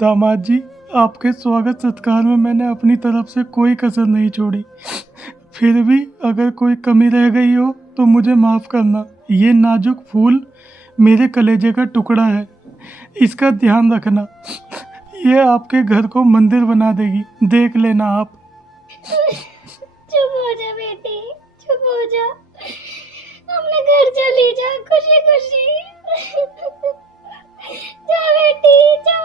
दामाद जी, आपके स्वागत सत्कार में मैंने अपनी तरफ से कोई कसर नहीं छोड़ी। फिर भी अगर कोई कमी रह गई हो तो मुझे माफ़ करना। ये नाजुक फूल मेरे कलेजे का टुकड़ा है, इसका ध्यान रखना। ये आपके घर को मंदिर बना देगी, देख लेना आप। चुप हो जा बेटी, चुप हो जा। अपने घर चली जा खुशी खुशी। जा बेटी जा।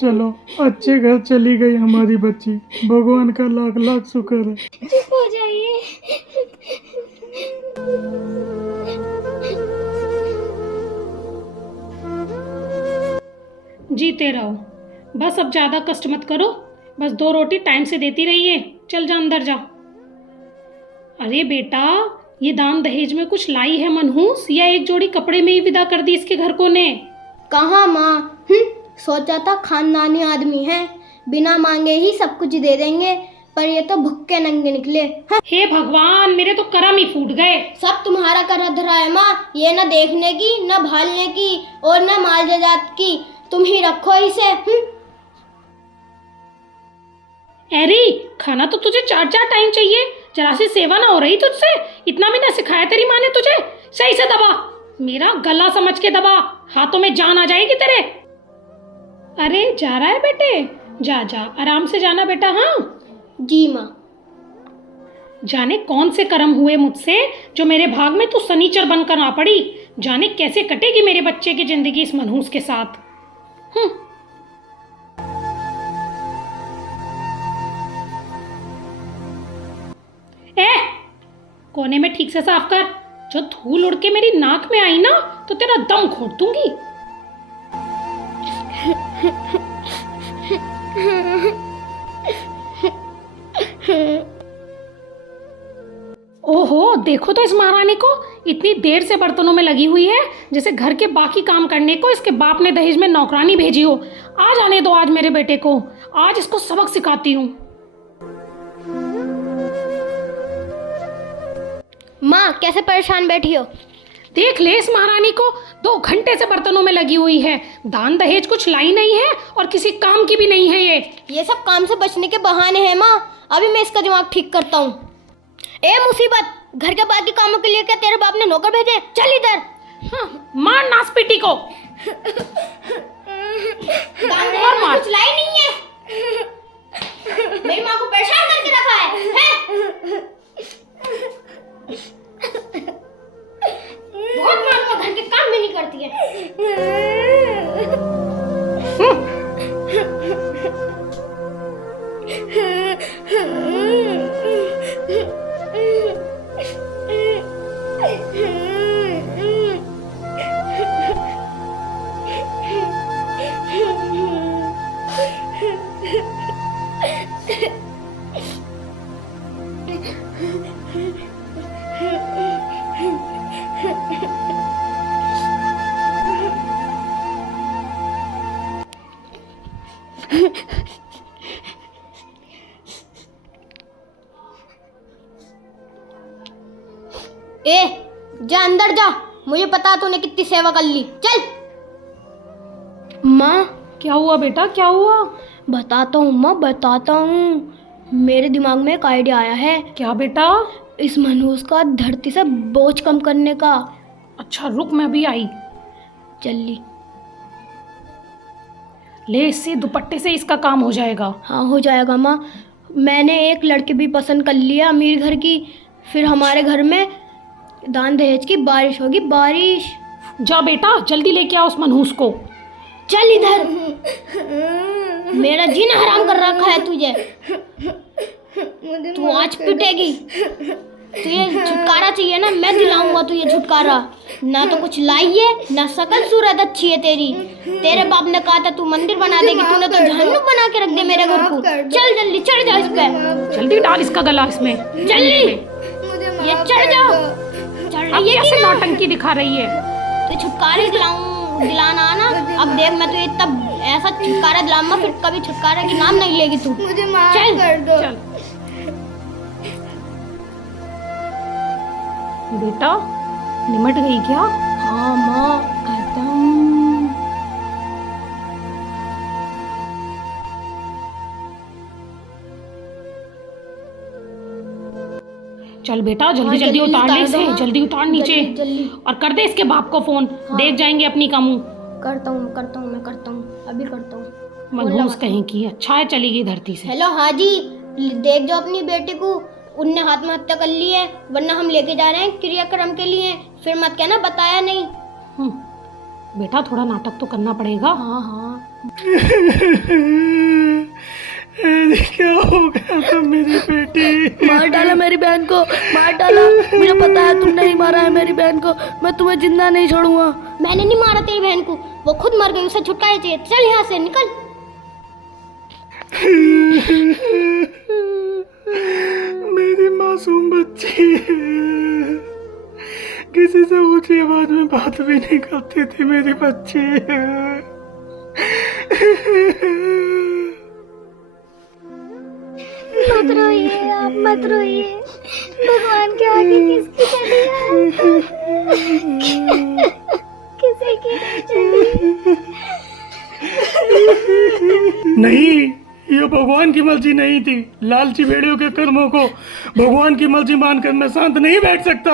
चलो, अच्छे घर चली गई हमारी बच्ची, भगवान का लाख लाख शुक्र है। चुप हो जाइए। जीते रहो, बस अब ज़्यादा कष्ट मत करो। बस 2 रोटी टाइम से देती रहिए। चल जा अंदर जा। अरे बेटा, ये दान दहेज में कुछ लाई है मनहूस, या एक जोड़ी कपड़े में ही विदा कर दी इसके घर को ने? कहाँ माँ, सोचा था खानदानी आदमी है, बिना मांगे ही सब कुछ दे देंगे, पर ये तो भुक्के नंगे निकले। हे भगवान, मेरे तो करम ही फूट गए। सब तुम्हारा कर धरा है माँ, ये न देखने की, न भालने की और न माल जात की। तुम ही रखो इसे। एरी, खाना तो तुझे 4 टाइम चाहिए, जरा सी सेवा ना हो रही तुझसे? इतना भी ना सिखाया तेरी माँ ने तुझे? सही से दबा, मेरा गला समझ के दबा, हाथों में जान आ जाएगी तेरे। अरे जा रहा है बेटे, जा जा आराम से जाना बेटा। हाँ जी माँ। जाने कौन से कर्म हुए मुझसे जो मेरे भाग में तू सनीचर बनकर आ पड़ी। जाने कैसे कटेगी मेरे बच्चे की जिंदगी इस मनहूस के साथ। ए, कोने में ठीक से साफ कर, जो धूल उड़ के मेरी नाक में आई ना तो तेरा दम घोट दूंगी। ओहो, देखो तो इस महारानी को, इतनी देर से बर्तनों में लगी हुई है जैसे घर के बाकी काम करने को इसके बाप ने दहेज में नौकरानी भेजी हो। आ जाने दो आज मेरे बेटे को, आज इसको सबक सिखाती हूँ। माँ कैसे परेशान बैठी हो? देख ले इस महारानी को, 2 घंटे से बर्तनों में लगी हुई है। दान दहेज कुछ लाई नहीं है और किसी काम की भी नहीं है। ये सब काम से बचने के बहाने हैं माँ, अभी मैं इसका दिमाग ठीक करता हूँ। ए मुसीबत, घर के बाकी कामों के लिए क्या तेरे बाप ने नौकर भेजे? चल इधर। हाँ, मार नासपीटी को। दान दहेज में कुछ लाई नहीं है, मेरी माँ को परेशान करके रखा है? बहुत मालूम, घर के काम भी नहीं करती है। ए, जा अंदर जा, मुझे पता तूने कितनी सेवा कर ली। चल। माँ क्या हुआ बेटा, क्या हुआ? बताता हूँ माँ, बताता हूँ। मेरे दिमाग में एक आइडिया आया है। क्या बेटा? इस मनहूस का धरती से बोझ कम करने का। अच्छा रुक, मैं भी आई। जल्दी ले, इससे दुपट्टे से इसका काम हो जाएगा। हाँ हो जाएगा माँ। मैंने एक लड़की भी पसंद कर लिया अमीर घर की, फिर हमारे घर में दान दहेज की बारिश होगी, बारिश। जा बेटा, जल्दी लेके आओ उस मनहूस को। चल इधर। मेरा जीना हराम कर रखा है तुझे, तू आज पिटेगी। तुझे छुटकारा चाहिए ना, मैं दिलाऊंगा तुझे छुटकारा। ना तो कुछ लाई है, ना शकल सूरत अच्छी है तेरी। तेरे बाप ने कहा था तू मंदिर बना देगी, तूने तो जहन्नुम बना के रख दिया मेरे घर को। चल जल्दी चढ़ जा इस पे, जल्दी डाल इसका गला इसमें, जल्दी। ये चढ़ जा। अब कैसे नौटंकी दिखा रही है? तो छुटकारा दिलाना आना। अब देख, मैं तुझे तब ऐसा छुटकारा दिलाऊंगा, फिर कभी छुटकारा की नाम नहीं लेगी तू। मुझे माफ कर दो। चल बेटा, निमट गई क्या? हाँ माँ, खत्म। चल बेटा जल्दी हाँ, जल्दी जल्दी उतार ले उतार इसे, दो, हाँ। जल्दी उतार नीचे। जल्दी। और कर दे इसके बाप को फोन, हाँ। देख जाएंगे अपनी का मुंह। करता हूँ मैं करता हूँ, अभी करता हूँ। मनहूस कहीं की, अच्छा है चली गई धरती से। हेलो हाँ जी, देख जाओ अपनी बेटी को, उनने आत्महत्या कर ली है, वरना हम लेके जा रहे हैं क्रियाक्रम के लिए, फिर मत कहना बताया नहीं। बेटा थोड़ा नाटक तो करना पड़ेगा। हाँ हाँ। अरे क्या हो गया था मेरी बेटी? मार डाला मेरी बहन को, मार डाला। मुझे पता है तुमने ही मारा है मेरी बहन को, मैं तुम्हें जिंदा नहीं छोड़ूंगा। मैंने नहीं मारा तेरी बहन को, वो खुद मर गई, उसे छुटकारा चाहिए। चल यहाँ से निकल। मेरी मासूम बच्ची किसी से ऊंची आवाज में बात भी नहीं करती थी मेरी बच्ची। मत रोइए आप, मत रोइए, भगवान के आगे किसकी चली किसी की नहीं, ये भगवान की मर्जी नहीं थी। लालची भेड़ियों के कर्मों को भगवान की मर्जी मानकर मैं शांत नहीं बैठ सकता।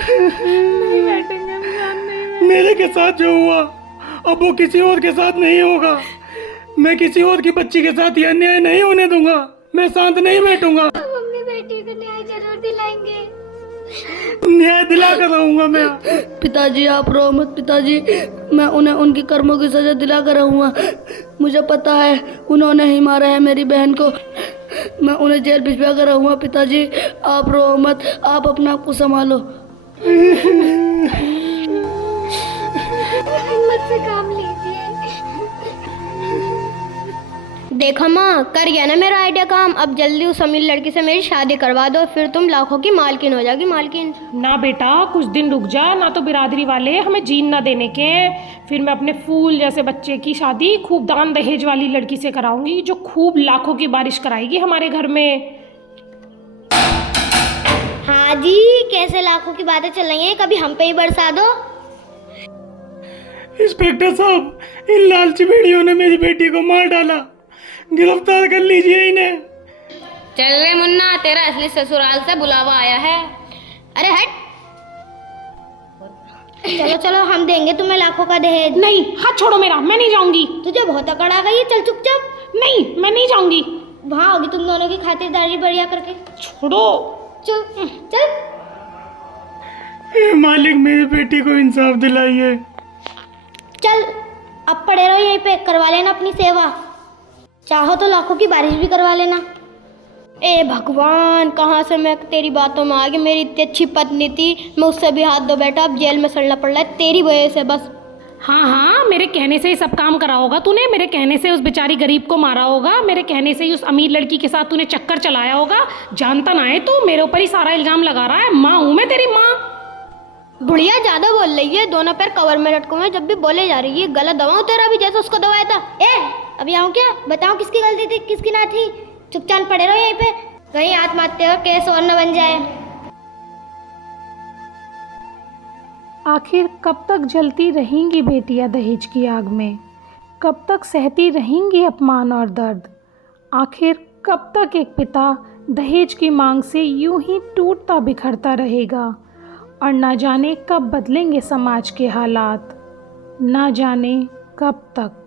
नहीं बैठेंगे हम, नहीं। मेरे के साथ जो हुआ अब वो किसी और के साथ नहीं होगा। मैं किसी और की बच्ची के साथ ये अन्याय नहीं होने दूंगा। मैं शांत नहीं बैठूंगा। हम अपनी बेटी को न्याय जरूर दिलाएंगे। न्याय दिला कर रहूंगा मैं। पिताजी आप रो मत पिताजी, मैं उन्हें उनकी कर्मों की सजा दिला कर रहूँगा। मुझे पता है उन्होंने ही मारा है मेरी बहन को, मैं उन्हें जेल भिजवा कर रहूँगा। पिताजी आप रो मत, आप अपने आप को संभालो। हिम्मत से काम लीजिए। देखो माँ, कर गया ना मेरा आइडिया काम। अब जल्दी उस अमीर लड़की से मेरी शादी करवा दो, फिर तुम लाखों की मालकिन हो जाओगी, मालकिन। ना बेटा कुछ दिन रुक जा, ना तो बिरादरी वाले हमें जीन ना देने के, फिर मैं अपने फूल जैसे बच्चे की शादी खूब दान दहेज वाली लड़की से कराऊंगी, जो खूब लाखों की बारिश कराएगी हमारे घर में। हाँ जी, कैसे लाखों की बातें चल रही हैं, कभी हम पे ही बरसा दो। इंस्पेक्टर साहब, इन लालची भेड़ियों ने मेरी बेटी को मार डाला, गिरफ्तार कर लीजिए इन्हें। चल रे मुन्ना, तेरा असली ससुराल से बुलावा आया है। अरे हट। चलो चलो, हम देंगे तुम्हें लाखों का दहेज। नहीं, हाथ छोड़ो मेरा, मैं नहीं जाऊंगी। तुझे बहुत अकड़ आ गई है, चल चुपचाप। नहीं, मैं नहीं जाऊंगी। वहाँ होगी तुम दोनों की खातिरदारी बढ़िया करके। छोड़ो। चल चल। ए मालिक, मेरी बेटी को इंसाफ दिलाइए। चल अब पड़े रहो यहीं पे, करवा लेना अपनी सेवा, चाहो तो लाखों की बारिश भी करवा लेना। ए भगवान, कहाँ से मैं तेरी बातों में आ गई। मेरी इतनी अच्छी पत्नी थी, मैं उससे भी हाथ धो बैठा, अब जेल में सड़ना पड़ रहा है तेरी वजह से बस। हाँ हाँ, मेरे कहने से ही सब काम करा होगा तूने, मेरे कहने से उस बेचारी गरीब को मारा होगा, मेरे कहने से ही उस अमीर लड़की के साथ तूने चक्कर चलाया होगा। जानता ना है तू, मेरे ऊपर ही सारा इल्जाम लगा रहा है। माँ हूँ मैं तेरी माँ। बुढ़िया ज्यादा बोल रही है, दोनों पैर कवर में लटको हैं, जब भी बोले जा रही है। गला दबाऊं तेरा भी, जैसे उसको दबाया था। अभी आऊँ क्या? बताओ किसकी गलती थी, किसकी ना थी। चुपचाप पड़े रहो यहीं पे, कहीं आत्महत्या का केस और न बन जाए। आखिर कब तक जलती रहेंगी बेटियां दहेज की आग में? कब तक सहती रहेंगी अपमान और दर्द? आखिर कब तक एक पिता दहेज की मांग से यूं ही टूटता बिखरता रहेगा? और ना जाने कब बदलेंगे समाज के हालात, ना जाने कब तक।